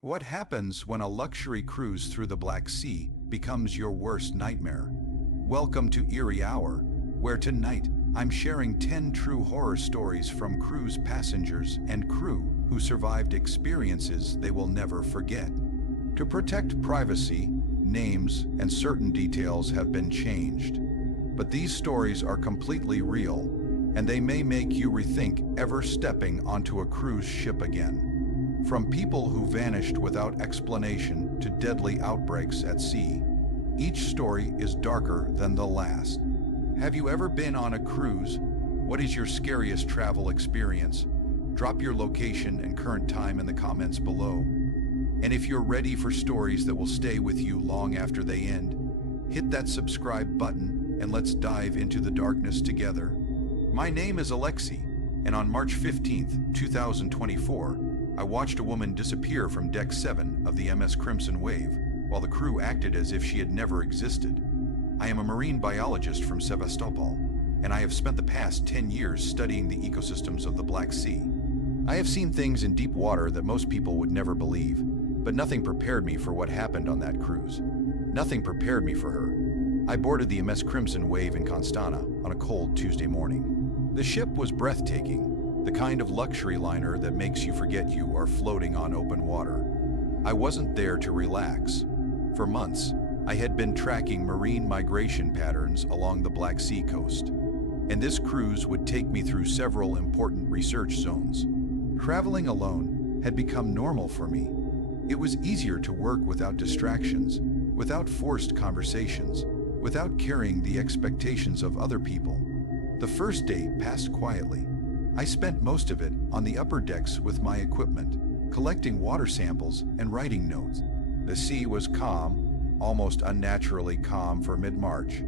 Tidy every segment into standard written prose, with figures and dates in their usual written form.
What happens when a luxury cruise through the Black Sea becomes your worst nightmare? Welcome to Eerie Hour, where tonight I'm sharing 10 true horror stories from cruise passengers and crew who survived experiences they will never forget. To protect privacy, names and certain details have been changed. But these stories are completely real, and they may make you rethink ever stepping onto a cruise ship again. From people who vanished without explanation to deadly outbreaks at sea, each story is darker than the last. Have you ever been on a cruise? What is your scariest travel experience? Drop your location and current time in the comments below. And if you're ready for stories that will stay with you long after they end, hit that subscribe button and let's dive into the darkness together. My name is Alexi, and on March 15th, 2024, I watched a woman disappear from Deck 7 of the MS Crimson Wave, while the crew acted as if she had never existed. I am a marine biologist from Sevastopol, and I have spent the past 10 years studying the ecosystems of the Black Sea. I have seen things in deep water that most people would never believe, but nothing prepared me for what happened on that cruise. Nothing prepared me for her. I boarded the MS Crimson Wave in Constana on a cold Tuesday morning. The ship was breathtaking, the kind of luxury liner that makes you forget you are floating on open water. I wasn't there to relax. For months, I had been tracking marine migration patterns along the Black Sea coast, and this cruise would take me through several important research zones. Traveling alone had become normal for me. It was easier to work without distractions, without forced conversations, without carrying the expectations of other people. The first day passed quietly. I spent most of it on the upper decks with my equipment, collecting water samples and writing notes. The sea was calm, almost unnaturally calm for mid-March.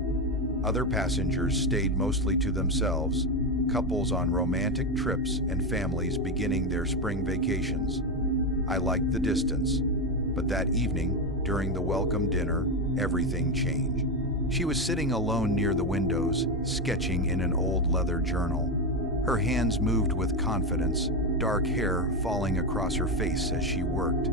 Other passengers stayed mostly to themselves, couples on romantic trips and families beginning their spring vacations. I liked the distance, but that evening, during the welcome dinner, everything changed. She was sitting alone near the windows, sketching in an old leather journal. Her hands moved with confidence, dark hair falling across her face as she worked.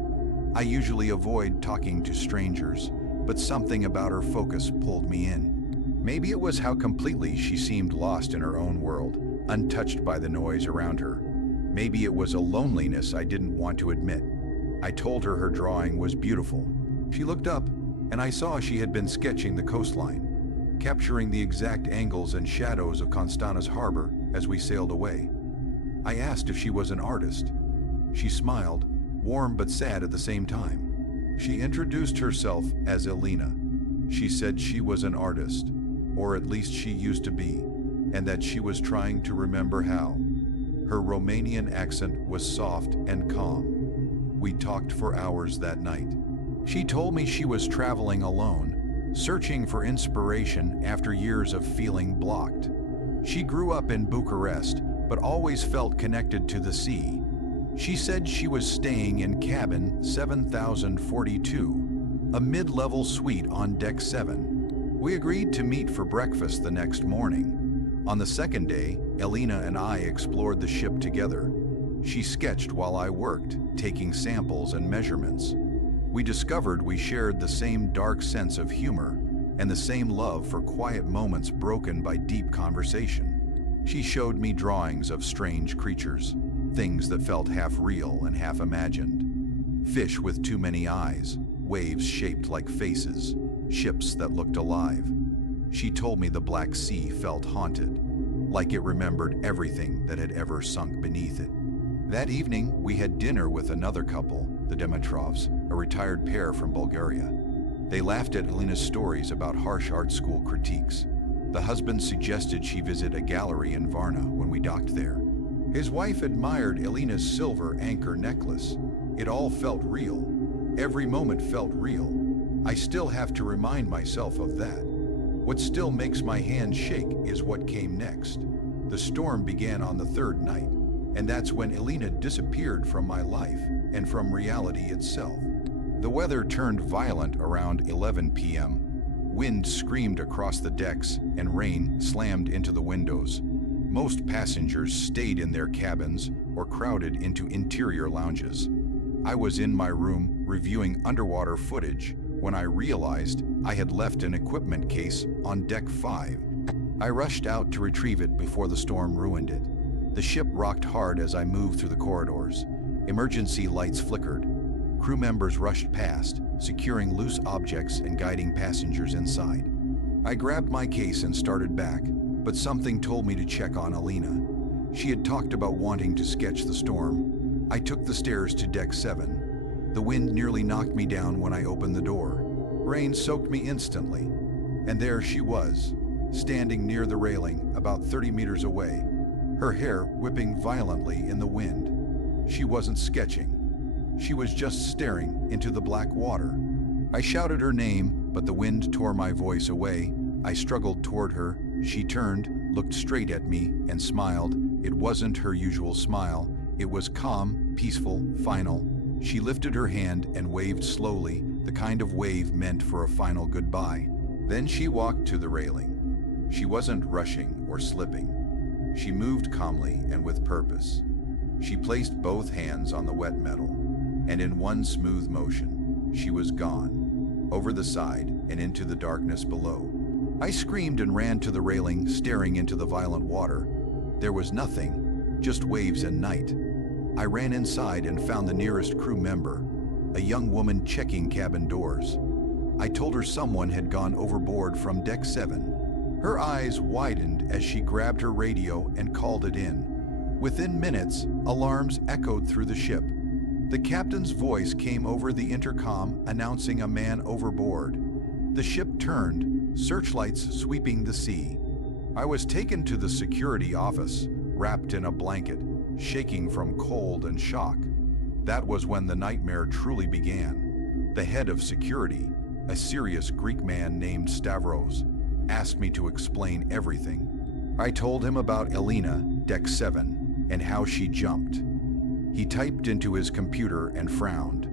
I usually avoid talking to strangers, but something about her focus pulled me in. Maybe it was how completely she seemed lost in her own world, untouched by the noise around her. Maybe it was a loneliness I didn't want to admit. I told her her drawing was beautiful. She looked up, and I saw she had been sketching the coastline, capturing the exact angles and shadows of Constana's harbor as we sailed away. I asked if she was an artist. She smiled, warm but sad at the same time. She introduced herself as Elena. She said she was an artist, or at least she used to be, and that she was trying to remember how. Her Romanian accent was soft and calm. We talked for hours that night. She told me she was traveling alone, searching for inspiration after years of feeling blocked. She grew up in Bucharest, but always felt connected to the sea. She said she was staying in cabin 7042, a mid-level suite on Deck 7. We agreed to meet for breakfast the next morning. On the second day, Elena and I explored the ship together. She sketched while I worked, taking samples and measurements. We discovered we shared the same dark sense of humor and the same love for quiet moments broken by deep conversation. She showed me drawings of strange creatures, things that felt half real and half imagined. Fish with too many eyes, waves shaped like faces, ships that looked alive. She told me the Black Sea felt haunted, like it remembered everything that had ever sunk beneath it. That evening, we had dinner with another couple, the Dimitrovs, a retired pair from Bulgaria. They laughed at Elena's stories about harsh art school critiques. The husband suggested she visit a gallery in Varna when we docked there. His wife admired Elena's silver anchor necklace. It all felt real. Every moment felt real. I still have to remind myself of that. What still makes my hands shake is what came next. The storm began on the third night, and that's when Elena disappeared from my life and from reality itself. The weather turned violent around 11 p.m. Wind screamed across the decks and rain slammed into the windows. Most passengers stayed in their cabins or crowded into interior lounges. I was in my room reviewing underwater footage when I realized I had left an equipment case on deck 5. I rushed out to retrieve it before the storm ruined it. The ship rocked hard as I moved through the corridors. Emergency lights flickered. Crew members rushed past, securing loose objects and guiding passengers inside. I grabbed my case and started back, but something told me to check on Alina. She had talked about wanting to sketch the storm. I took the stairs to deck 7. The wind nearly knocked me down when I opened the door. Rain soaked me instantly, and there she was, standing near the railing about 30 meters away, her hair whipping violently in the wind. She wasn't sketching. She was just staring into the black water. I shouted her name, but the wind tore my voice away. I struggled toward her. She turned, looked straight at me, and smiled. It wasn't her usual smile. It was calm, peaceful, final. She lifted her hand and waved slowly, the kind of wave meant for a final goodbye. Then she walked to the railing. She wasn't rushing or slipping. She moved calmly and with purpose. She placed both hands on the wet metal, and in one smooth motion, she was gone, over the side and into the darkness below. I screamed and ran to the railing, staring into the violent water. There was nothing, just waves and night. I ran inside and found the nearest crew member, a young woman checking cabin doors. I told her someone had gone overboard from deck 7. Her eyes widened as she grabbed her radio and called it in. Within minutes, alarms echoed through the ship. The captain's voice came over the intercom announcing a man overboard. The ship turned, searchlights sweeping the sea. I was taken to the security office, wrapped in a blanket, shaking from cold and shock. That was when the nightmare truly began. The head of security, a serious Greek man named Stavros, asked me to explain everything. I told him about Alina, deck 7, and how she jumped. He typed into his computer and frowned.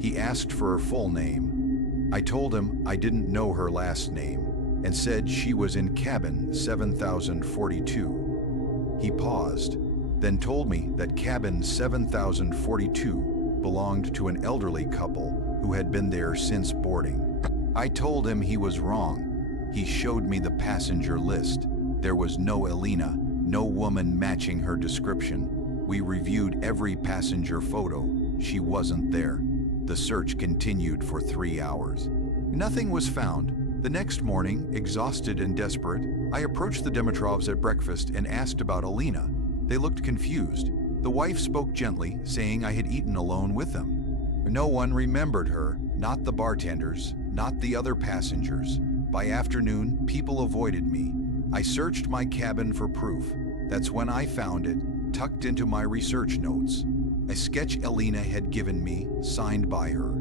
He asked for her full name. I told him I didn't know her last name and said she was in cabin 7042. He paused, then told me that cabin 7042 belonged to an elderly couple who had been there since boarding. I told him he was wrong. He showed me the passenger list. There was no Alina, no woman matching her description. We reviewed every passenger photo. She wasn't there. The search continued for 3 hours. Nothing was found. The next morning, exhausted and desperate, I approached the Dimitrovs at breakfast and asked about Alina. They looked confused. The wife spoke gently, saying I had eaten alone with them. No one remembered her, not the bartenders, not the other passengers. By afternoon, people avoided me. I searched my cabin for proof. That's when I found it, tucked into my research notes. A sketch Alina had given me, signed by her.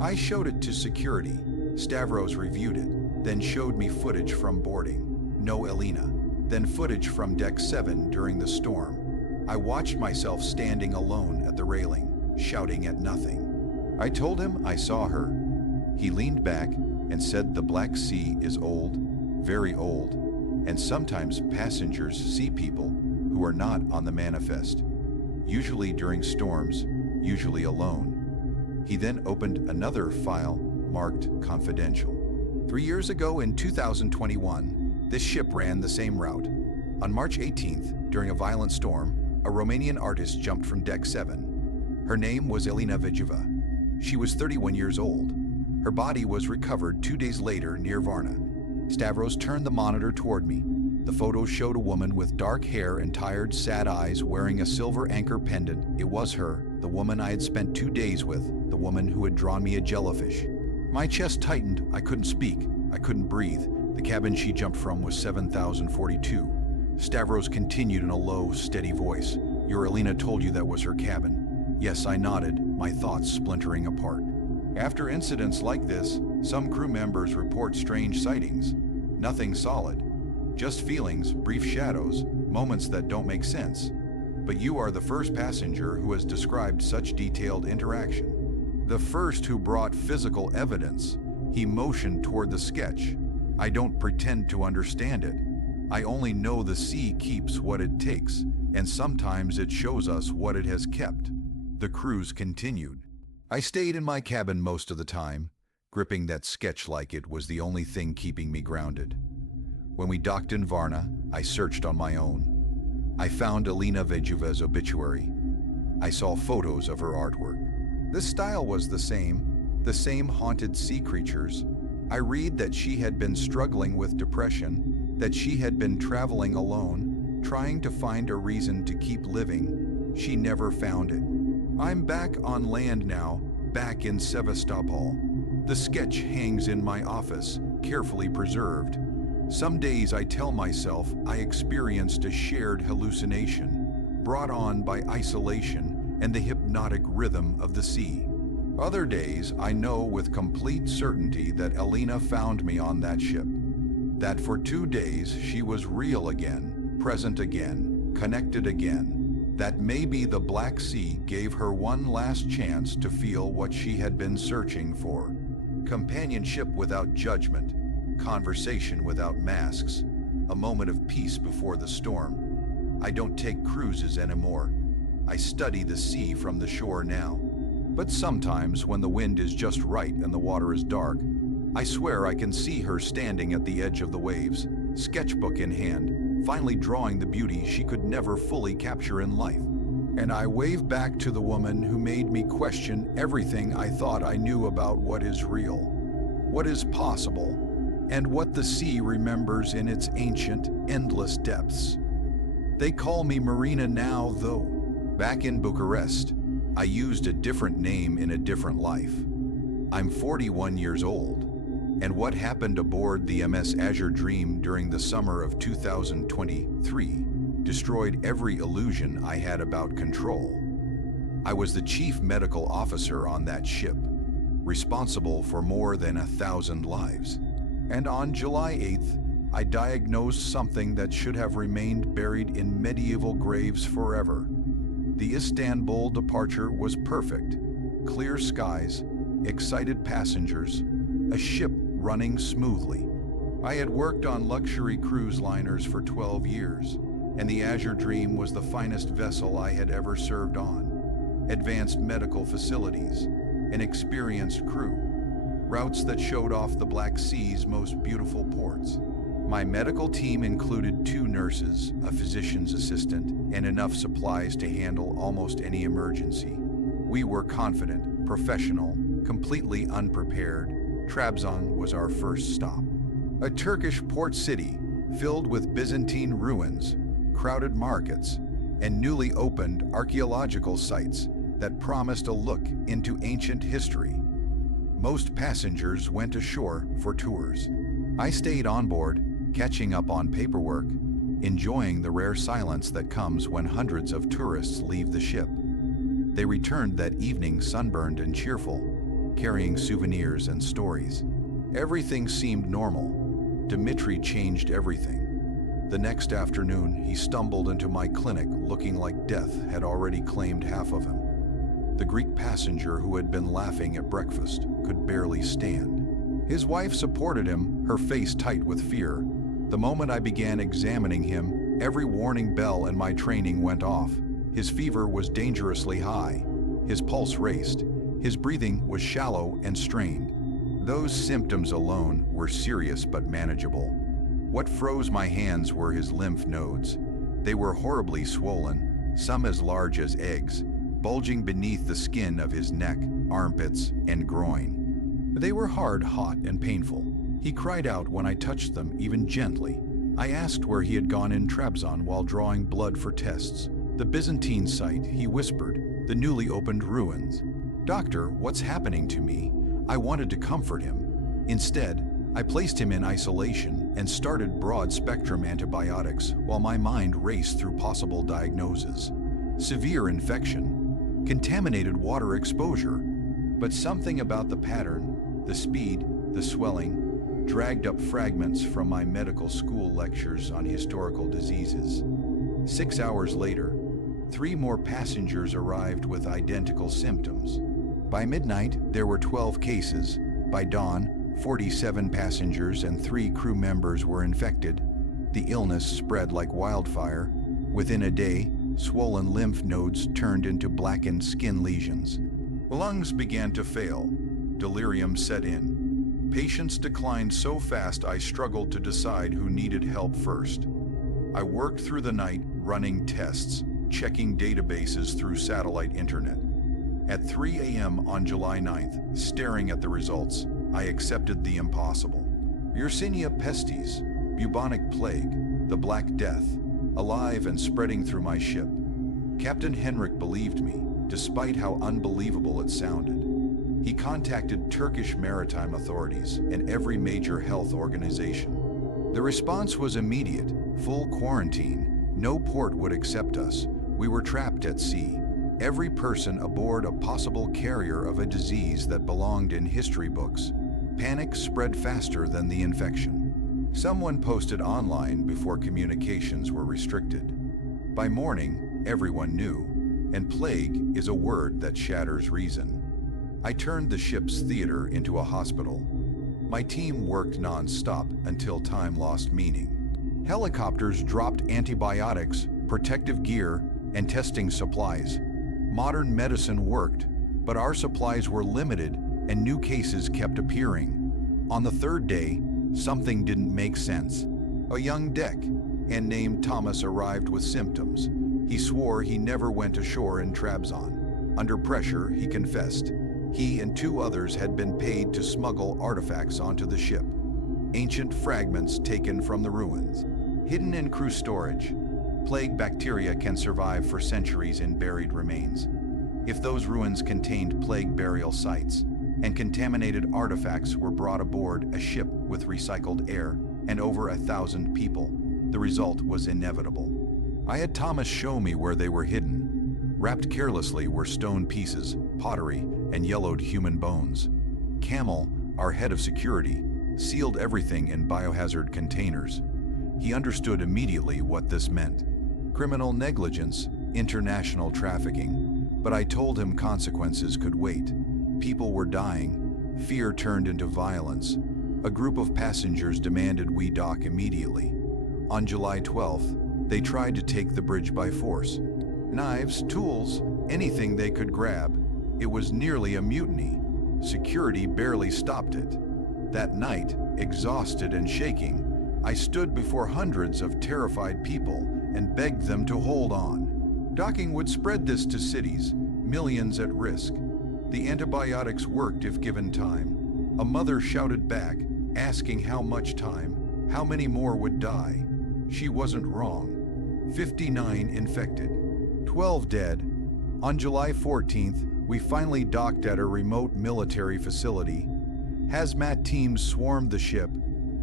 I showed it to security. Stavros reviewed it, then showed me footage from boarding. No Alina. Then footage from deck 7 during the storm. I watched myself standing alone at the railing, shouting at nothing. I told him I saw her. He leaned back and said the Black Sea is old, very old, and sometimes passengers see people who are not on the manifest, usually during storms, usually alone. He then opened another file marked confidential. 3 years ago in 2021, this ship ran the same route. On March 18th, during a violent storm, a Romanian artist jumped from deck 7. Her name was Elena Vijeva. She was 31 years old. Her body was recovered 2 days later near Varna. Stavros turned the monitor toward me. The photos showed a woman with dark hair and tired, sad eyes wearing a silver anchor pendant. It was her, the woman I had spent 2 days with, the woman who had drawn me a jellyfish. My chest tightened. I couldn't speak. I couldn't breathe. The cabin she jumped from was 7042. Stavros continued in a low, steady voice. Your Alina told you that was her cabin. Yes, I nodded, my thoughts splintering apart. After incidents like this, some crew members report strange sightings. Nothing solid. Just feelings, brief shadows, moments that don't make sense. But you are the first passenger who has described such detailed interaction. The first who brought physical evidence. He motioned toward the sketch. I don't pretend to understand it. I only know the sea keeps what it takes, and sometimes it shows us what it has kept. The cruise continued. I stayed in my cabin most of the time, gripping that sketch like it was the only thing keeping me grounded. When we docked in Varna, I searched on my own. I found Alina Vejuva's obituary. I saw photos of her artwork. The style was the same haunted sea creatures. I read that she had been struggling with depression, that she had been traveling alone, trying to find a reason to keep living. She never found it. I'm back on land now, back in Sevastopol. The sketch hangs in my office, carefully preserved. Some days I tell myself I experienced a shared hallucination, brought on by isolation and the hypnotic rhythm of the sea. Other days I know with complete certainty that Alina found me on that ship. That for 2 days she was real again, present again, connected again. That maybe the Black Sea gave her one last chance to feel what she had been searching for. Companionship without judgment, conversation without masks, a moment of peace before the storm. I don't take cruises anymore. I study the sea from the shore now. But sometimes when the wind is just right and the water is dark, I swear I can see her standing at the edge of the waves, sketchbook in hand, finally drawing the beauty she could never fully capture in life. And I wave back to the woman who made me question everything I thought I knew about what is real, what is possible, and what the sea remembers in its ancient, endless depths. They call me Marina now, though. Back in Bucharest, I used a different name in a different life. I'm 41 years old, and what happened aboard the MS Azure Dream during the summer of 2023 destroyed every illusion I had about control. I was the chief medical officer on that ship, responsible for more than 1,000 lives. And on July 8th, I diagnosed something that should have remained buried in medieval graves forever. The Istanbul departure was perfect. Clear skies, excited passengers, a ship running smoothly. I had worked on luxury cruise liners for 12 years, and the Azure Dream was the finest vessel I had ever served on. Advanced medical facilities, an experienced crew, routes that showed off the Black Sea's most beautiful ports. My medical team included 2 nurses, a physician's assistant, and enough supplies to handle almost any emergency. We were confident, professional, completely unprepared. Trabzon was our first stop. A Turkish port city filled with Byzantine ruins, crowded markets, and newly opened archaeological sites that promised a look into ancient history. Most passengers went ashore for tours. I stayed on board, catching up on paperwork, enjoying the rare silence that comes when hundreds of tourists leave the ship. They returned that evening sunburned and cheerful, carrying souvenirs and stories. Everything seemed normal. Dmitri changed everything. The next afternoon, he stumbled into my clinic looking like death had already claimed half of him. The Greek passenger who had been laughing at breakfast could barely stand. His wife supported him, her face tight with fear. The moment I began examining him, every warning bell in my training went off. His fever was dangerously high. His pulse raced. His breathing was shallow and strained. Those symptoms alone were serious but manageable. What froze my hands were his lymph nodes. They were horribly swollen, some as large as eggs, bulging beneath the skin of his neck, armpits, and groin. They were hard, hot, and painful. He cried out when I touched them, even gently. I asked where he had gone in Trabzon while drawing blood for tests. The Byzantine site, he whispered, the newly opened ruins. "Doctor, what's happening to me?" I wanted to comfort him. Instead, I placed him in isolation and started broad-spectrum antibiotics while my mind raced through possible diagnoses. Severe infection, contaminated water exposure, but something about the pattern, the speed, the swelling, dragged up fragments from my medical school lectures on historical diseases. 6 hours later, 3 more passengers arrived with identical symptoms. By midnight, there were 12 cases. By dawn, 47 passengers and 3 crew members were infected. The illness spread like wildfire. Within a day, swollen lymph nodes turned into blackened skin lesions. Lungs began to fail. Delirium set in. Patients declined so fast I struggled to decide who needed help first. I worked through the night, running tests, checking databases through satellite internet. At 3 a.m. on July 9th, staring at the results, I accepted the impossible. Yersinia pestis, bubonic plague, the Black Death, alive and spreading through my ship. Captain Henrik believed me, despite how unbelievable it sounded. He contacted Turkish maritime authorities and every major health organization. The response was immediate: full quarantine. No port would accept us. We were trapped at sea. Every person aboard a possible carrier of a disease that belonged in history books. Panic spread faster than the infection. Someone posted online before communications were restricted. By morning, everyone knew, and plague is a word that shatters reason. I turned the ship's theater into a hospital. My team worked non-stop until time lost meaning. Helicopters dropped antibiotics, protective gear, and testing supplies. Modern medicine worked, but our supplies were limited and new cases kept appearing. On the third day, something didn't make sense. A young deckhand named Thomas arrived with symptoms. He swore he never went ashore in Trabzon. Under pressure, he confessed. He and 2 others had been paid to smuggle artifacts onto the ship. Ancient fragments taken from the ruins. Hidden in crew storage. Plague bacteria can survive for centuries in buried remains. If those ruins contained plague burial sites, and contaminated artifacts were brought aboard a ship with recycled air and over 1,000 people, the result was inevitable. I had Thomas show me where they were hidden. Wrapped carelessly were stone pieces, pottery, and yellowed human bones. Camel, our head of security, sealed everything in biohazard containers. He understood immediately what this meant. Criminal negligence, international trafficking. But I told him consequences could wait. People were dying. Fear turned into violence. A group of passengers demanded we dock immediately. On July 12th, they tried to take the bridge by force. Knives, tools, anything they could grab. It was nearly a mutiny. Security barely stopped it. That night, exhausted and shaking, I stood before hundreds of terrified people and begged them to hold on. Docking would spread this to cities, millions at risk. The antibiotics worked if given time. A mother shouted back, asking how much time, how many more would die. She wasn't wrong. 59 infected, 12 dead. On July 14th, we finally docked at a remote military facility. Hazmat teams swarmed the ship.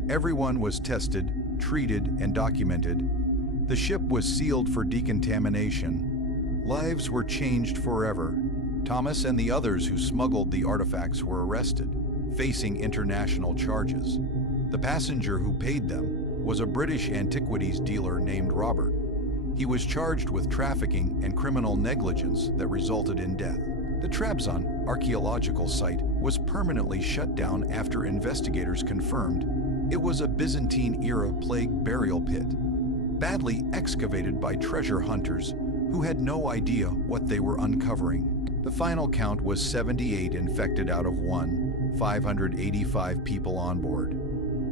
Everyone was tested, treated, and documented. The ship was sealed for decontamination. Lives were changed forever. Thomas and the others who smuggled the artifacts were arrested, facing international charges. The passenger who paid them was a British antiquities dealer named Robert. He was charged with trafficking and criminal negligence that resulted in death. The Trabzon archaeological site was permanently shut down after investigators confirmed it was a Byzantine-era plague burial pit, badly excavated by treasure hunters who had no idea what they were uncovering. The final count was 78 infected out of 585 people on board.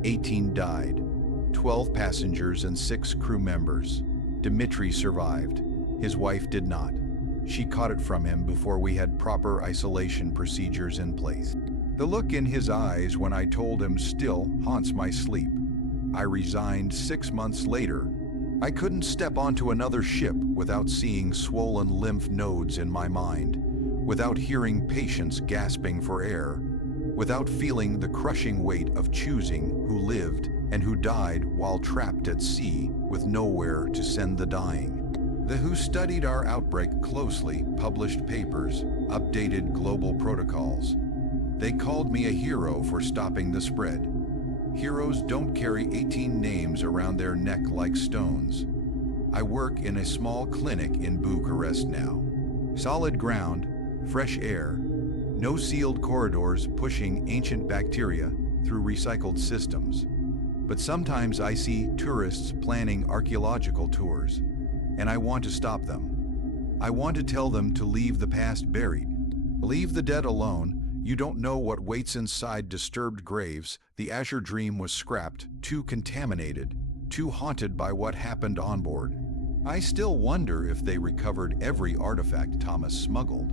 18 died, 12 passengers and 6 crew members. Dmitri survived. His wife did not. She caught it from him before we had proper isolation procedures in place. The look in his eyes when I told him still haunts my sleep. I resigned 6 months later. I couldn't step onto another ship without seeing swollen lymph nodes in my mind, without hearing patients gasping for air, without feeling the crushing weight of choosing who lived and who died while trapped at sea with nowhere to send the dying. The WHO studied our outbreak closely, published papers, updated global protocols. They called me a hero for stopping the spread. Heroes don't carry 18 names around their neck like stones. I work in a small clinic in Bucharest now. Solid ground, fresh air, no sealed corridors pushing ancient bacteria through recycled systems. But sometimes I see tourists planning archaeological tours, and I want to stop them. I want to tell them to leave the past buried. Leave the dead alone. You don't know what waits inside disturbed graves. The Azure Dream was scrapped, too contaminated, too haunted by what happened on board. I still wonder if they recovered every artifact Thomas smuggled,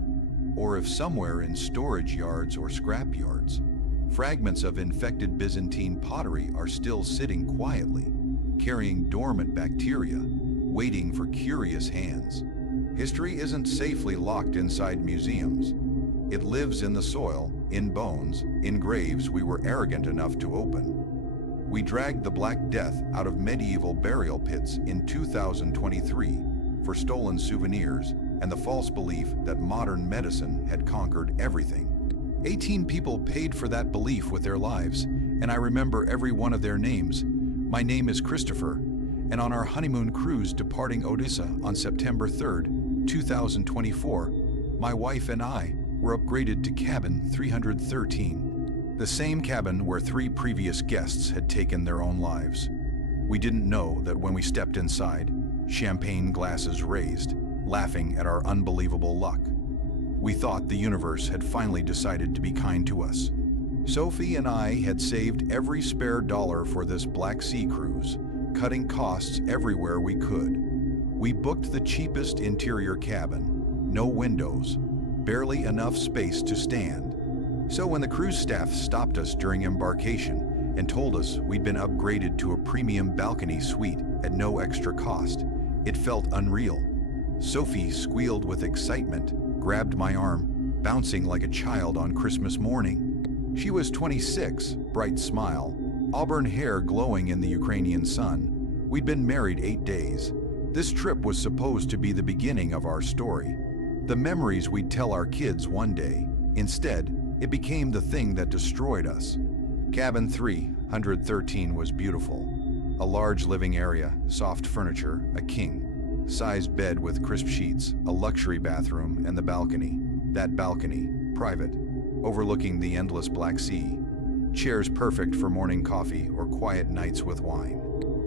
or if somewhere in storage yards or scrap yards, fragments of infected Byzantine pottery are still sitting quietly, carrying dormant bacteria, waiting for curious hands. History isn't safely locked inside museums. It lives in the soil, in bones, in graves we were arrogant enough to open. We dragged the Black Death out of medieval burial pits in 2023 for stolen souvenirs and the false belief that modern medicine had conquered everything. 18 people paid for that belief with their lives, and I remember every one of their names. My name is Christopher, and on our honeymoon cruise departing Odessa on September 3rd, 2024, my wife and I were upgraded to cabin 313, the same cabin where 3 previous guests had taken their own lives. We didn't know that when we stepped inside, champagne glasses raised, laughing at our unbelievable luck. We thought the universe had finally decided to be kind to us. Sophie and I had saved every spare dollar for this Black Sea cruise, cutting costs everywhere we could. We booked the cheapest interior cabin, no windows, barely enough space to stand. So when the cruise staff stopped us during embarkation and told us we'd been upgraded to a premium balcony suite at no extra cost, it felt unreal. Sophie squealed with excitement, grabbed my arm, bouncing like a child on Christmas morning. She was 26, bright smile, auburn hair glowing in the Ukrainian sun. We'd been married 8 days. This trip was supposed to be the beginning of our story, the memories we'd tell our kids one day. Instead, it became the thing that destroyed us. Cabin 313 was beautiful. A large living area, soft furniture, a king-sized bed with crisp sheets, a luxury bathroom, and the balcony. That balcony, private, overlooking the endless Black Sea. Chairs perfect for morning coffee or quiet nights with wine.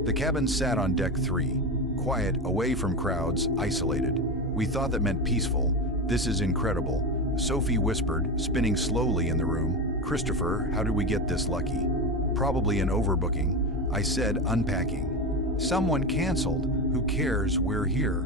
The cabin sat on deck 3, quiet, away from crowds, isolated. We thought that meant peaceful. This is incredible, Sophie whispered, spinning slowly in the room. Christopher, how did we get this lucky? Probably an overbooking, I said, unpacking. Someone canceled. Who cares? We're here.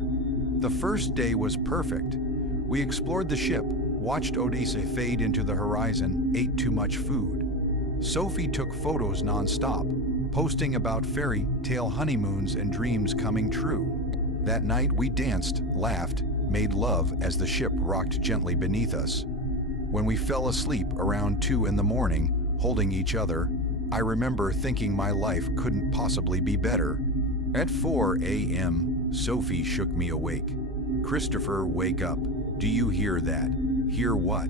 The first day was perfect. We explored the ship, watched Odessa fade into the horizon, ate too much food. Sophie took photos non-stop, posting about fairy tale honeymoons and dreams coming true. That night we danced, laughed, made love as the ship rocked gently beneath us. When we fell asleep around 2 in the morning, holding each other, I remember thinking my life couldn't possibly be better. At 4 a.m., Sophie shook me awake. Christopher, wake up. Do you hear that? Hear what?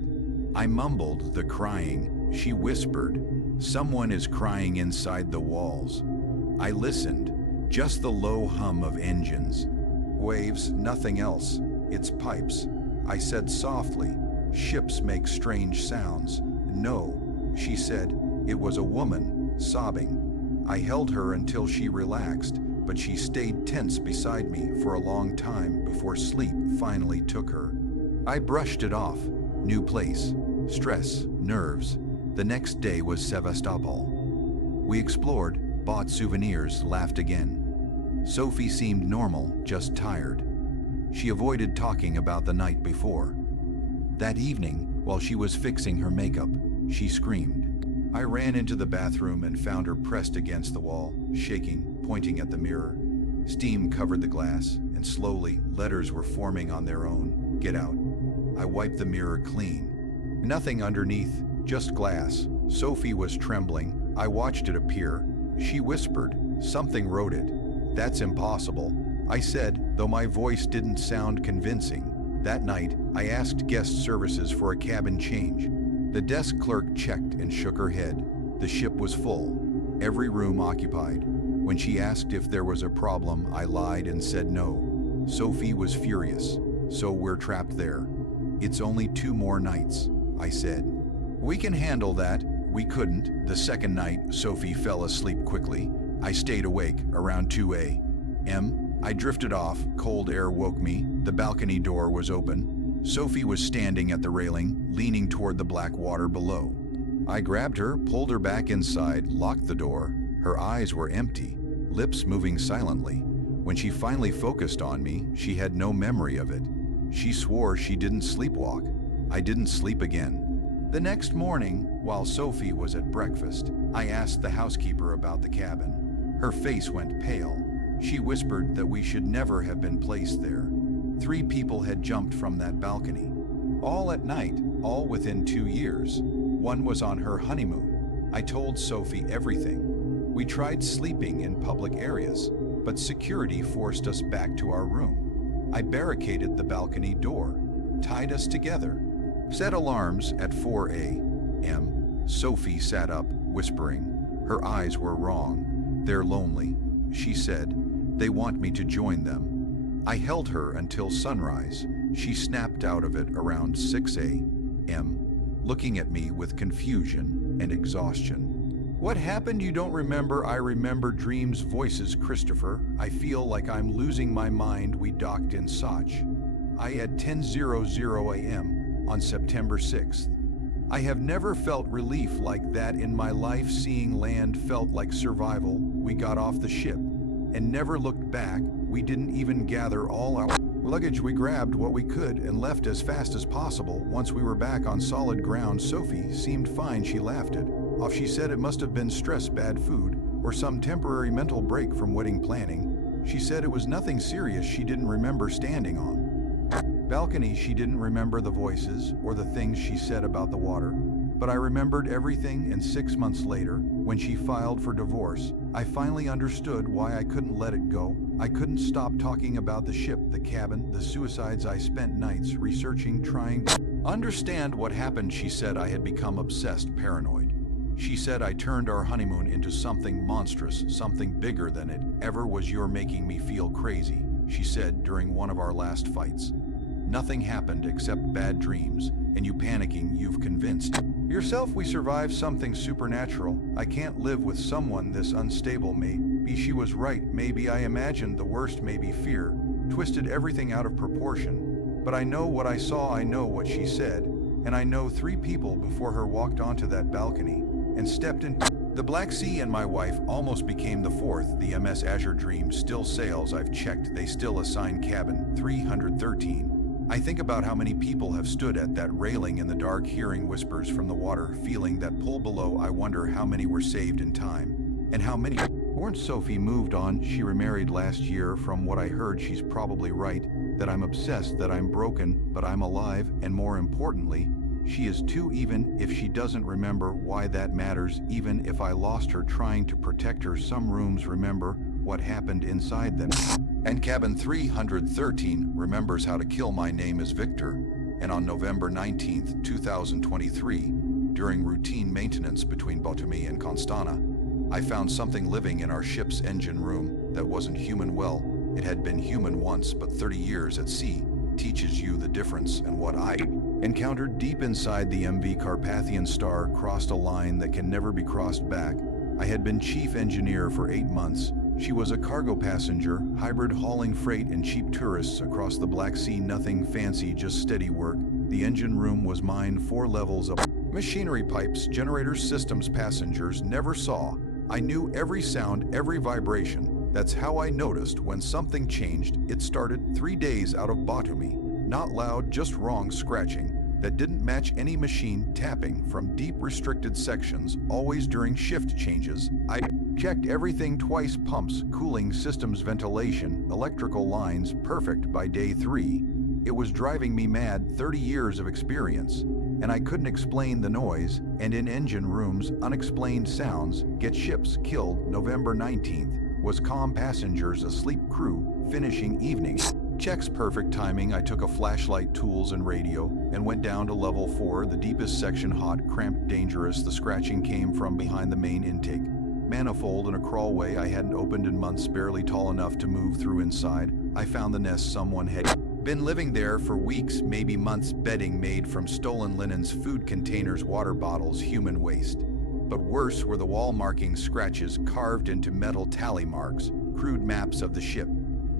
I mumbled, the crying. She whispered, someone is crying inside the walls. I listened, just the low hum of engines. Waves, nothing else. It's pipes. I said softly, ships make strange sounds. No, she said, it was a woman, sobbing. I held her until she relaxed, but she stayed tense beside me for a long time before sleep finally took her. I brushed it off. New place, stress, nerves. The next day was Sevastopol. We explored, bought souvenirs, laughed again. Sophie seemed normal, just tired. She avoided talking about the night before. That evening, while she was fixing her makeup, she screamed. I ran into the bathroom and found her pressed against the wall, shaking, pointing at the mirror. Steam covered the glass, and slowly, letters were forming on their own. Get out. I wiped the mirror clean. Nothing underneath, just glass. Sophie was trembling. I watched it appear. She whispered, something wrote it. That's impossible, I said, though my voice didn't sound convincing. That night, I asked guest services for a cabin change. The desk clerk checked and shook her head. The ship was full, every room occupied. When she asked if there was a problem, I lied and said no. Sophie was furious. So we're trapped there. It's only 2 more nights, I said. We can handle that. We couldn't. The second night, Sophie fell asleep quickly. I stayed awake around 2 a.m. I drifted off, cold air woke me, the balcony door was open. Sophie was standing at the railing, leaning toward the black water below. I grabbed her, pulled her back inside, locked the door. Her eyes were empty, lips moving silently. When she finally focused on me, she had no memory of it. She swore she didn't sleepwalk. I didn't sleep again. The next morning, while Sophie was at breakfast, I asked the housekeeper about the cabin. Her face went pale. She whispered that we should never have been placed there. 3 people had jumped from that balcony. All at night, all within 2 years. One was on her honeymoon. I told Sophie everything. We tried sleeping in public areas, but security forced us back to our room. I barricaded the balcony door, tied us together, set alarms at 4 a.m. Sophie sat up, whispering. Her eyes were wrong. They're lonely, she said. They want me to join them. I held her until sunrise. She snapped out of it around 6 a.m., looking at me with confusion and exhaustion. What happened you don't remember? I remember dreams, voices, Christopher. I feel like I'm losing my mind. We docked in Soch. I at 10:00 a.m. on September 6th. I have never felt relief like that in my life. Seeing land felt like survival. We got off the ship and never looked back. We didn't even gather all our luggage. We grabbed what we could and left as fast as possible. Once we were back on solid ground, Sophie seemed fine. She laughed it off. She said it must have been stress, bad food, or some temporary mental break from wedding planning. She said it was nothing serious. She didn't remember standing on balcony. She didn't remember the voices or the things she said about the water. But I remembered everything, and 6 months later, when she filed for divorce, I finally understood why I couldn't let it go. I couldn't stop talking about the ship, the cabin, the suicides. I spent nights researching, trying to understand what happened. She said I had become obsessed, paranoid. She said I turned our honeymoon into something monstrous, something bigger than it ever was. You're making me feel crazy, she said during one of our last fights. Nothing happened except bad dreams, and you panicking. You've convinced yourself we survived something supernatural. I can't live with someone this unstable. Maybe she was right. Maybe I imagined the worst. Maybe fear twisted everything out of proportion. But I know what I saw. I know what she said. And I know 3 people before her walked onto that balcony and stepped into the Black Sea, and my wife almost became the 4th. The MS Azure Dream still sails. I've checked. They still assign cabin 313. I think about how many people have stood at that railing in the dark, hearing whispers from the water, feeling that pull below. I wonder how many were saved in time, and how many weren't. Sophie moved on. She remarried last year. From what I heard, she's probably right, that I'm obsessed, that I'm broken, but I'm alive, and more importantly, she is too. Even if she doesn't remember why that matters, even if I lost her trying to protect her. Some rooms remember what happened inside them. And cabin 313 remembers how to kill. My name is Victor, and on November 19th, 2023, during routine maintenance between Batumi and Constana, I found something living in our ship's engine room that wasn't human. Well, it had been human once, but 30 years at sea teaches you the difference. And what I encountered deep inside the MV Carpathian Star crossed a line that can never be crossed back. I had been chief engineer for 8 months. She was a cargo passenger, hybrid, hauling freight and cheap tourists across the Black Sea. Nothing fancy, just steady work. The engine room was mine. 4 levels of machinery, pipes, generators, systems passengers never saw. I knew every sound, every vibration. That's how I noticed when something changed. It started 3 days out of Batumi. Not loud, just wrong scratching that didn't match any machine, tapping from deep restricted sections, always during shift changes. I checked everything twice: pumps, cooling systems, ventilation, electrical lines, perfect by day 3. It was driving me mad. 30 years of experience, and I couldn't explain the noise. And in engine rooms, unexplained sounds get ships killed. November 19th was calm, passengers asleep, crew finishing evening checks. Perfect timing. I took a flashlight, tools and radio and went down to level 4, the deepest section. Hot, cramped, dangerous. The scratching came from behind the main intake manifold in a crawlway I hadn't opened in months, barely tall enough to move through. Inside, I found the nest. Someone had been living there for weeks, maybe months. Bedding made from stolen linens, food containers, water bottles, human waste. But worse were the wall markings, scratches carved into metal, tally marks, crude maps of the ship.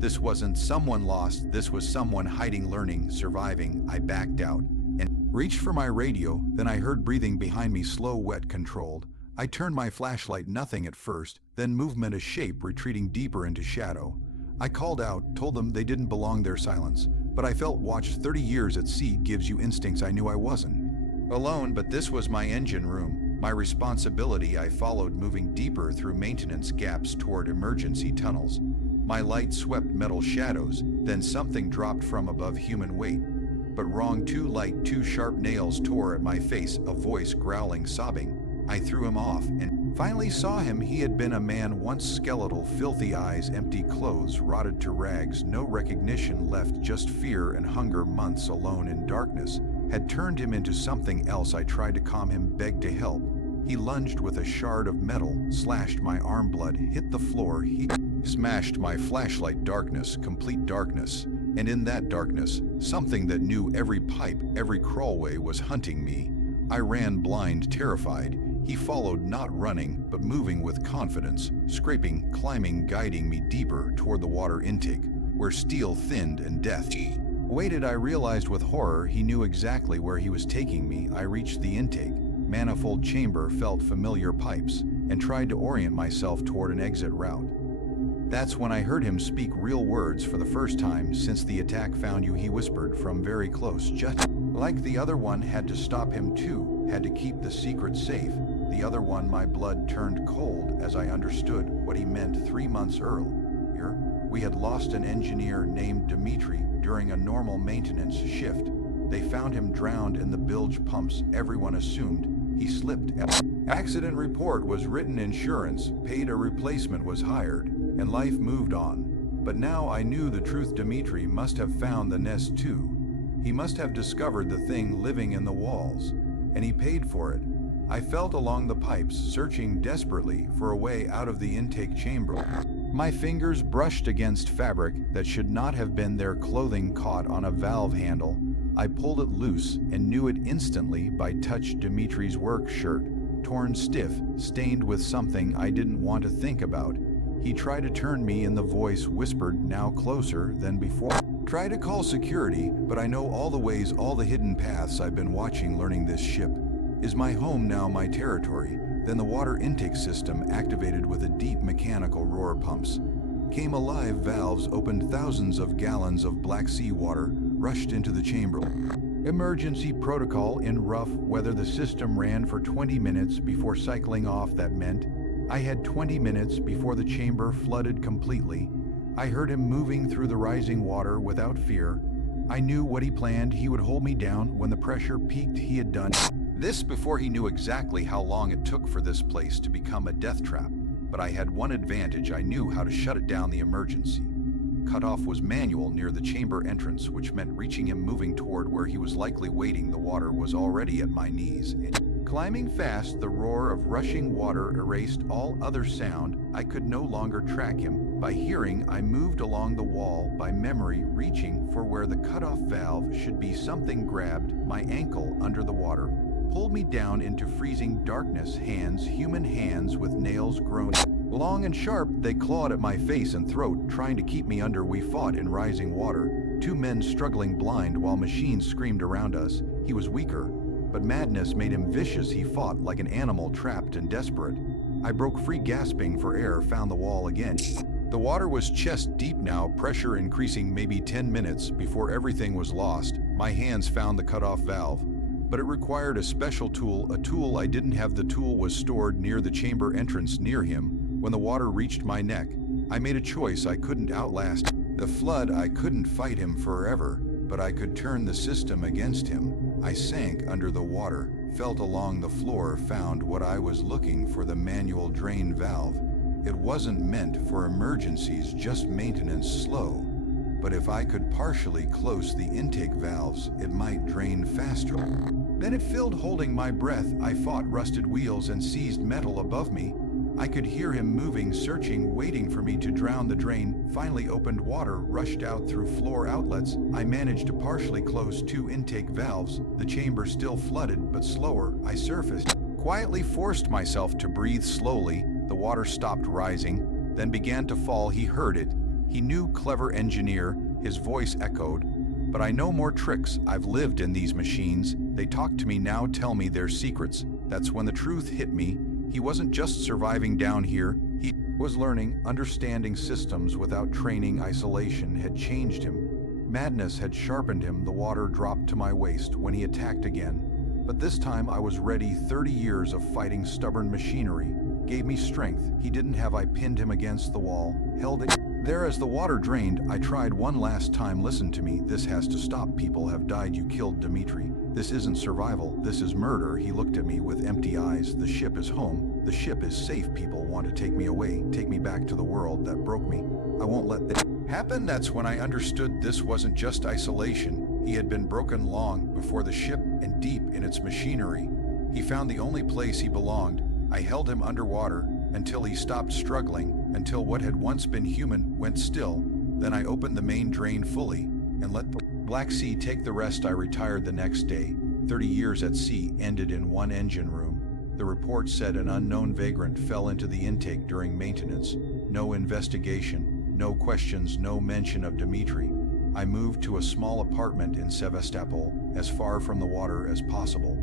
This wasn't someone lost, this was someone hiding, learning, surviving. I backed out and reached for my radio, then I heard breathing behind me, slow, wet, controlled. I turned my flashlight, nothing at first, then movement, a shape retreating deeper into shadow. I called out, told them they didn't belong there, silence. But I felt watched. 30 years at sea gives you instincts. I knew I wasn't alone, but this was my engine room, my responsibility. I followed, moving deeper through maintenance gaps toward emergency tunnels. My light swept metal shadows, then something dropped from above, human weight. But wrong, too light, too sharp. Nails tore at my face, a voice growling, sobbing. I threw him off and finally saw him. He had been a man once, skeletal, filthy eyes, empty clothes, rotted to rags, no recognition left, just fear and hunger. Months alone in darkness had turned him into something else. I tried to calm him, begged to help. He lunged with a shard of metal, slashed my arm, blood hit the floor. He smashed my flashlight. Darkness, complete darkness. And in that darkness, something that knew every pipe, every crawlway was hunting me. I ran blind, terrified. He followed, not running, but moving with confidence, scraping, climbing, guiding me deeper toward the water intake, where steel thinned and death waited. I realized with horror he knew exactly where he was taking me. I reached the intake, manifold chamber, felt familiar pipes, and tried to orient myself toward an exit route. That's when I heard him speak real words for the first time since the attack. Found you, he whispered from very close, just like the other one. Had to stop him too, had to keep the secret safe. The other one. My blood turned cold as I understood what he meant. 3 months earlier, we had lost an engineer named Dmitri during a normal maintenance shift. They found him drowned in the bilge pumps. Everyone assumed he slipped. Accident report was written, insurance paid, a replacement was hired, and life moved on. But now I knew the truth. Dmitri must have found the nest too. He must have discovered the thing living in the walls, and he paid for it. I felt along the pipes, searching desperately for a way out of the intake chamber. My fingers brushed against fabric that should not have been there. Clothing caught on a valve handle. I pulled it loose and knew it instantly by touch. Dimitri's work shirt, torn stiff, stained with something I didn't want to think about. He tried to turn me, and the voice whispered, now closer than before. Try to call security, but I know all the ways, all the hidden paths. I've been watching, learning this ship is my home now, my territory. Then the water intake system activated with a deep mechanical roar. Pumps came alive, valves opened, thousands of gallons of Black Sea water rushed into the chamber. Emergency protocol in rough weather. The system ran for 20 minutes before cycling off. That meant I had 20 minutes before the chamber flooded completely. I heard him moving through the rising water without fear. I knew what he planned. He would hold me down when the pressure peaked. He had done this before. He knew exactly how long it took for this place to become a death trap. But I had one advantage. I knew how to shut it down. The emergency cutoff was manual near the chamber entrance, which meant reaching him, moving toward where he was likely waiting. The water was already at my knees. Climbing fast, the roar of rushing water erased all other sound. I could no longer track him. By hearing, I moved along the wall. By memory, reaching for where the cutoff valve should be. Something grabbed my ankle under the water, pulled me down into freezing darkness. Hands, human hands with nails grown long and sharp, they clawed at my face and throat, trying to keep me under. We fought in rising water, 2 men struggling blind while machines screamed around us. He was weaker, but madness made him vicious. He fought like an animal, trapped and desperate. I broke free, gasping for air, found the wall again. The water was chest deep now, pressure increasing. Maybe 10 minutes before everything was lost. My hands found the cutoff valve, but it required a special tool, a tool I didn't have. The tool was stored near the chamber entrance, near him. When the water reached my neck, I made a choice. I couldn't outlast the flood. I couldn't fight him forever, but I could turn the system against him. I sank under the water, felt along the floor, found what I was looking for, the manual drain valve. It wasn't meant for emergencies, just maintenance, slow. But if I could partially close the intake valves, it might drain faster. Then it filled, holding my breath. I fought rusted wheels and seized metal above me. I could hear him moving, searching, waiting for me to drown. The drain finally opened. Water rushed out through floor outlets. I managed to partially close 2 intake valves. The chamber still flooded, but slower. I surfaced, quietly forced myself to breathe slowly. The water stopped rising, then began to fall. He heard it. He knew clever engineer, his voice echoed, but I know more tricks. I've lived in these machines. They talk to me now, tell me their secrets. That's when the truth hit me. He wasn't just surviving down here. He was learning, understanding systems without training. Isolation had changed him. Madness had sharpened him. The water dropped to my waist when he attacked again. But this time I was ready. 30 years of fighting stubborn machinery gave me strength. He didn't have. I pinned him against the wall, held it there as the water drained. I tried one last time. Listen to me. This has to stop. People have died. You killed Dmitri. This isn't survival. This is murder. He looked at me with empty eyes. The ship is home. The ship is safe. People want to take me away, take me back to the world that broke me. I won't let that happen. That's when I understood this wasn't just isolation. He had been broken long before the ship and deep in its machinery. He found the only place he belonged. I held him underwater until he stopped struggling, until what had once been human went still. Then I opened the main drain fully and let the Black Sea take the rest. I retired the next day. 30 years at sea ended in one engine room. The report said an unknown vagrant fell into the intake during maintenance. No investigation, no questions, no mention of Dmitri. I moved to a small apartment in Sevastopol, as far from the water as possible.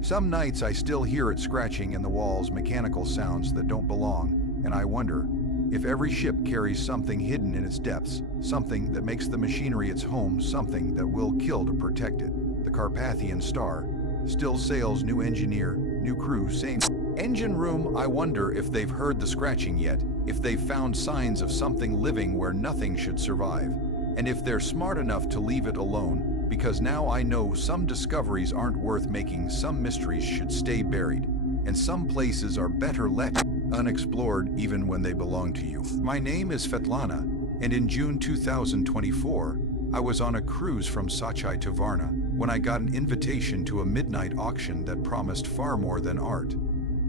Some nights I still hear it scratching in the walls, mechanical sounds that don't belong, and I wonder if every ship carries something hidden in its depths, something that makes the machinery its home, something that will kill to protect it. The Carpathian Star still sails, new engineer, new crew, same engine room. I wonder if they've heard the scratching yet, if they've found signs of something living where nothing should survive, and if they're smart enough to leave it alone. Because now I know some discoveries aren't worth making, some mysteries should stay buried, and some places are better left unexplored even when they belong to you. My name is Svetlana, and in June 2024, I was on a cruise from Sochi to Varna when I got an invitation to a midnight auction that promised far more than art.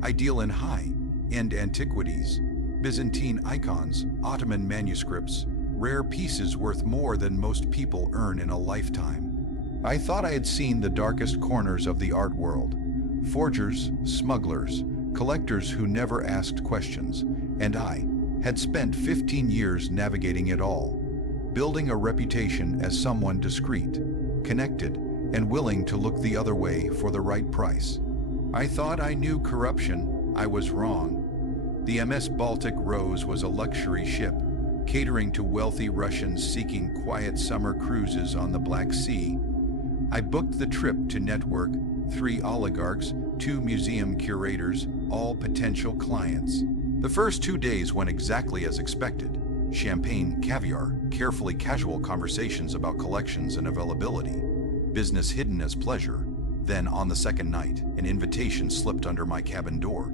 I deal in high-end antiquities, Byzantine icons, Ottoman manuscripts, rare pieces worth more than most people earn in a lifetime. I thought I had seen the darkest corners of the art world. Forgers, smugglers, collectors who never asked questions, and I had spent 15 years navigating it all, building a reputation as someone discreet, connected, and willing to look the other way for the right price. I thought I knew corruption. I was wrong. The MS Baltic Rose was a luxury ship, catering to wealthy Russians seeking quiet summer cruises on the Black Sea. I booked the trip to network 3 oligarchs, 2 museum curators, all potential clients. The first 2 days went exactly as expected. Champagne, caviar, carefully casual conversations about collections and availability. Business hidden as pleasure. Then, on the second night, an invitation slipped under my cabin door.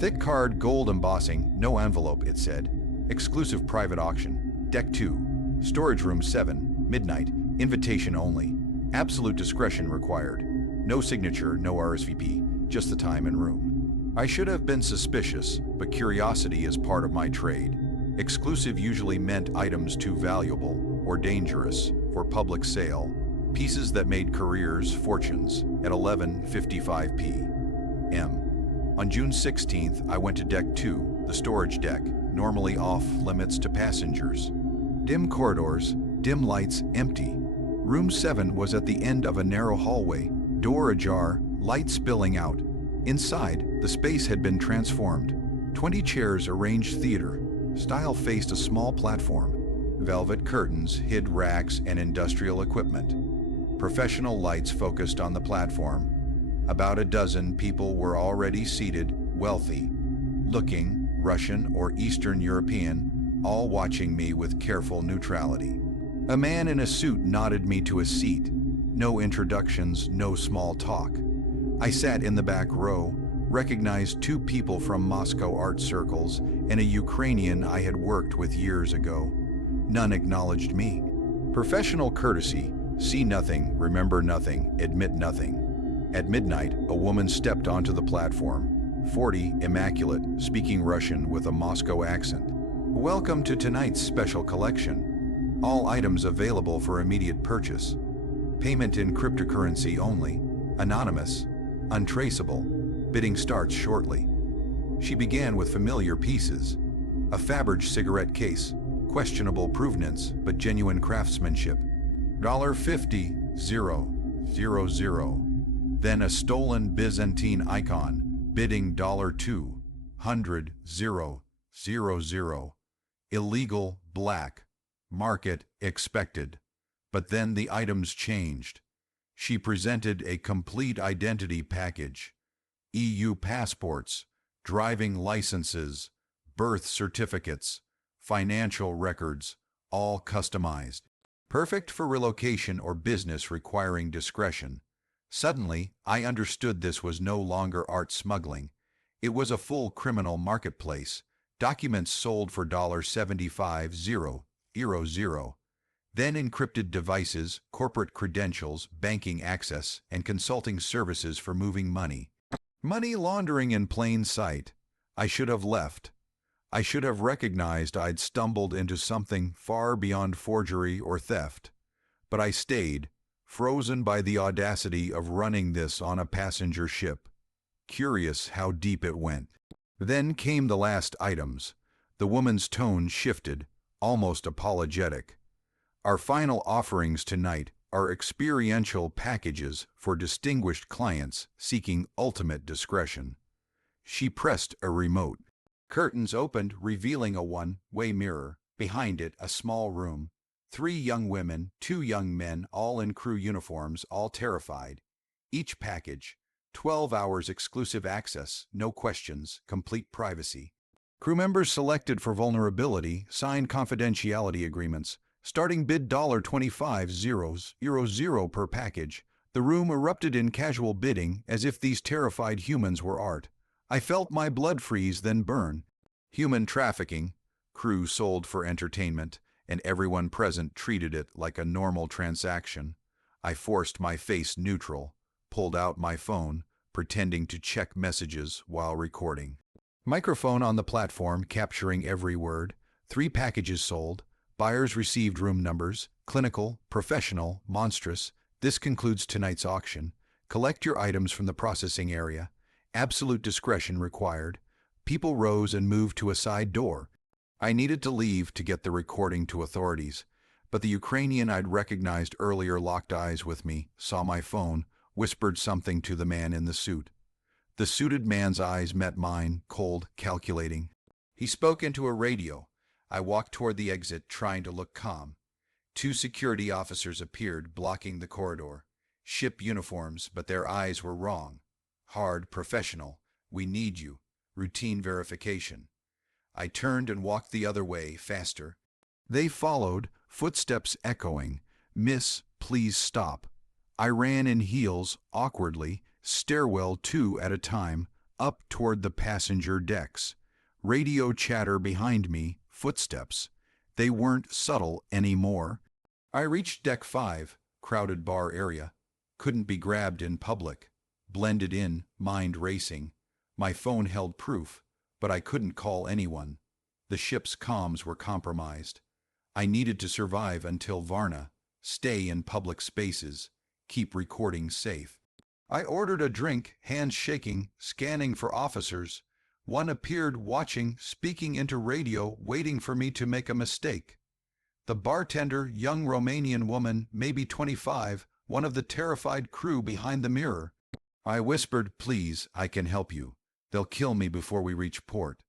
Thick card, gold embossing, no envelope, it said. Exclusive private auction. Deck 2. Storage room 7. Midnight. Invitation only. Absolute discretion required. No signature, no RSVP, just the time and room. I should have been suspicious, but curiosity is part of my trade. Exclusive usually meant items too valuable or dangerous for public sale. Pieces that made careers, fortunes, at 11:55 p.m. On June 16th, I went to Deck 2, the storage deck, normally off limits to passengers. Dim corridors, dim lights, empty. Room 7 was at the end of a narrow hallway, door ajar, light spilling out. Inside, the space had been transformed. 20 chairs arranged theater. Style faced a small platform. Velvet curtains hid racks and industrial equipment. Professional lights focused on the platform. About a dozen people were already seated, wealthy, looking, Russian or Eastern European, all watching me with careful neutrality. A man in a suit nodded me to a seat. No introductions, no small talk. I sat in the back row, recognized 2 people from Moscow art circles and a Ukrainian I had worked with years ago. None acknowledged me. Professional courtesy, see nothing, remember nothing, admit nothing. At midnight, a woman stepped onto the platform. 40, immaculate, speaking Russian with a Moscow accent. Welcome to tonight's special collection. All items available for immediate purchase. Payment in cryptocurrency only. Anonymous. Untraceable. Bidding starts shortly. She began with familiar pieces. A Faberge cigarette case. Questionable provenance, but genuine craftsmanship. $50, 000. Then a stolen Byzantine icon, bidding $200, 000. Illegal, black. Market, expected. But then the items changed. She presented a complete identity package. EU passports, driving licenses, birth certificates, financial records, all customized. Perfect for relocation or business requiring discretion. Suddenly, I understood this was no longer art smuggling. It was a full criminal marketplace. Documents sold for $75, 000. Then encrypted devices, corporate credentials, banking access, and consulting services for moving money. Money laundering in plain sight. I should have left. I should have recognized I'd stumbled into something far beyond forgery or theft. But I stayed, frozen by the audacity of running this on a passenger ship. Curious how deep it went. Then came the last items. The woman's tone shifted, almost apologetic. Our final offerings tonight are experiential packages for distinguished clients seeking ultimate discretion. She pressed a remote. Curtains opened, revealing a one-way mirror. Behind it, a small room. 3 young women, 2 young men, all in crew uniforms, all terrified. Each package, 12 hours exclusive access, no questions, complete privacy. Crew members selected for vulnerability signed confidentiality agreements. Starting bid $25, 000 per package. The room erupted in casual bidding as if these terrified humans were art. I felt my blood freeze, then burn. Human trafficking. Crew sold for entertainment, and everyone present treated it like a normal transaction. I forced my face neutral, pulled out my phone, pretending to check messages while recording. Microphone on the platform capturing every word. 3 packages sold. Buyers received room numbers. Clinical, professional, monstrous. This concludes tonight's auction. Collect your items from the processing area. Absolute discretion required. People rose and moved to a side door. I needed to leave to get the recording to authorities, but the Ukrainian I'd recognized earlier locked eyes with me, saw my phone, whispered something to the man in the suit. The suited man's eyes met mine, cold, calculating. He spoke into a radio. I walked toward the exit, trying to look calm. 2 security officers appeared, blocking the corridor. Ship uniforms, but their eyes were wrong. Hard, professional. We need you. Routine verification. I turned and walked the other way, faster. They followed, footsteps echoing. Miss, please stop. I ran in heels, awkwardly, stairwell 2 at a time, up toward the passenger decks. Radio chatter behind me, footsteps. They weren't subtle anymore. I reached deck 5, crowded bar area. Couldn't be grabbed in public. Blended in, mind racing. My phone held proof, but I couldn't call anyone. The ship's comms were compromised. I needed to survive until Varna. Stay in public spaces. Keep recording safe. I ordered a drink, hands shaking, scanning for officers. One appeared watching, speaking into radio, waiting for me to make a mistake. The bartender, young Romanian woman, maybe 25, one of the terrified crew behind the mirror. I whispered, please, I can help you. They'll kill me before we reach port.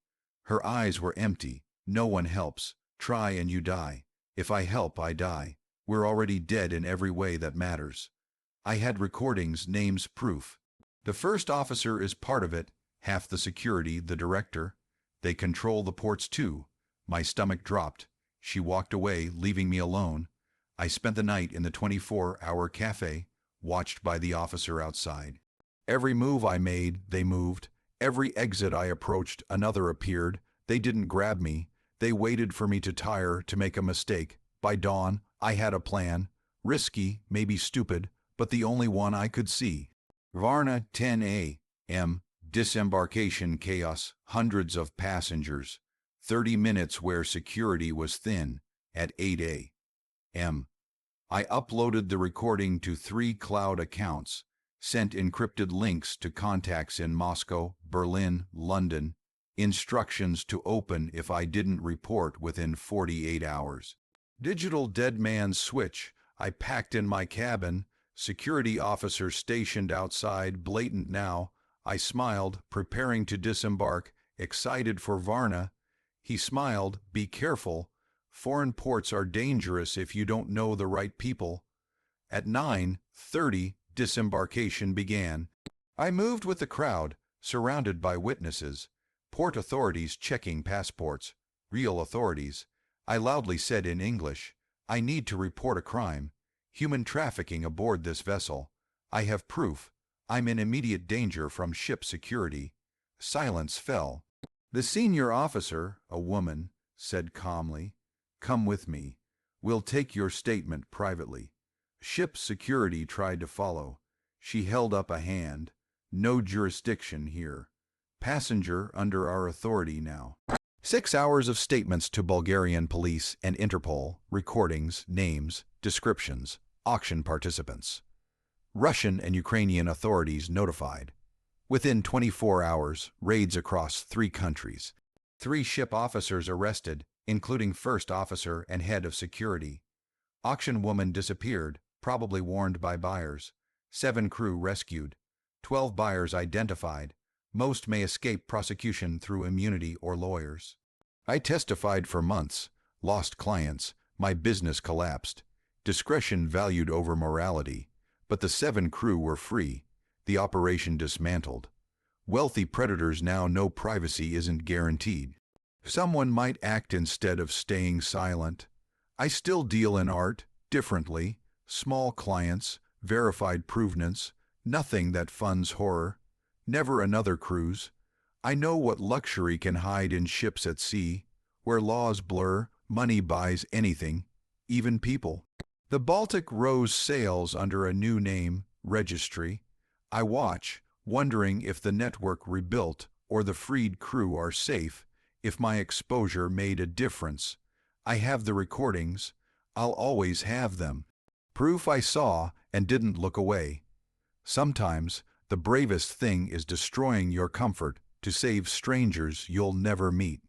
Her eyes were empty. No one helps. Try and you die. If I help, I die. We're already dead in every way that matters. I had recordings, names, proof. The first officer is part of it, half the security, the director. They control the ports too. My stomach dropped. She walked away, leaving me alone. I spent the night in the 24-hour cafe, watched by the officer outside. Every move I made, they moved. Every exit I approached, another appeared. They didn't grab me. They waited for me to tire, to make a mistake. By dawn, I had a plan. Risky, maybe stupid, but the only one I could see. Varna, 10 a.m. Disembarkation chaos, hundreds of passengers. 30 minutes where security was thin, at 8 a.m. I uploaded the recording to 3 cloud accounts, sent encrypted links to contacts in Moscow, Berlin, London. Instructions to open if I didn't report within 48 hours. Digital dead man switch. I packed in my cabin. Security officer stationed outside, blatant now. I smiled, preparing to disembark, excited for Varna. He smiled, be careful. Foreign ports are dangerous if you don't know the right people. At 9:30, disembarkation began. I moved with the crowd, surrounded by witnesses. Port authorities checking passports. Real authorities. I loudly said in English, I need to report a crime. Human trafficking aboard this vessel. I have proof. I'm in immediate danger from ship security. Silence fell. The senior officer, a woman, said calmly, come with me. We'll take your statement privately. Ship security tried to follow. She held up a hand. No jurisdiction here. Passenger under our authority now. 6 hours of statements to Bulgarian police and Interpol, recordings, names, descriptions, auction participants. Russian and Ukrainian authorities notified. Within 24 hours, raids across 3 countries. 3 ship officers arrested, including first officer and head of security. Auction woman disappeared, probably warned by buyers. 7 crew rescued. 12 buyers identified. Most may escape prosecution through immunity or lawyers. I testified for months, lost clients, my business collapsed. Discretion valued over morality, but the 7 crew were free, the operation dismantled. Wealthy predators now know privacy isn't guaranteed. Someone might act instead of staying silent. I still deal in art, differently, small clients, verified provenance, nothing that funds horror. Never another cruise. I know what luxury can hide in ships at sea, where laws blur, money buys anything, even people. The Baltic Rose sails under a new name, registry. I watch, wondering if the network rebuilt or the freed crew are safe, if my exposure made a difference. I have the recordings. I'll always have them. Proof I saw and didn't look away. Sometimes, the bravest thing is destroying your comfort to save strangers you'll never meet.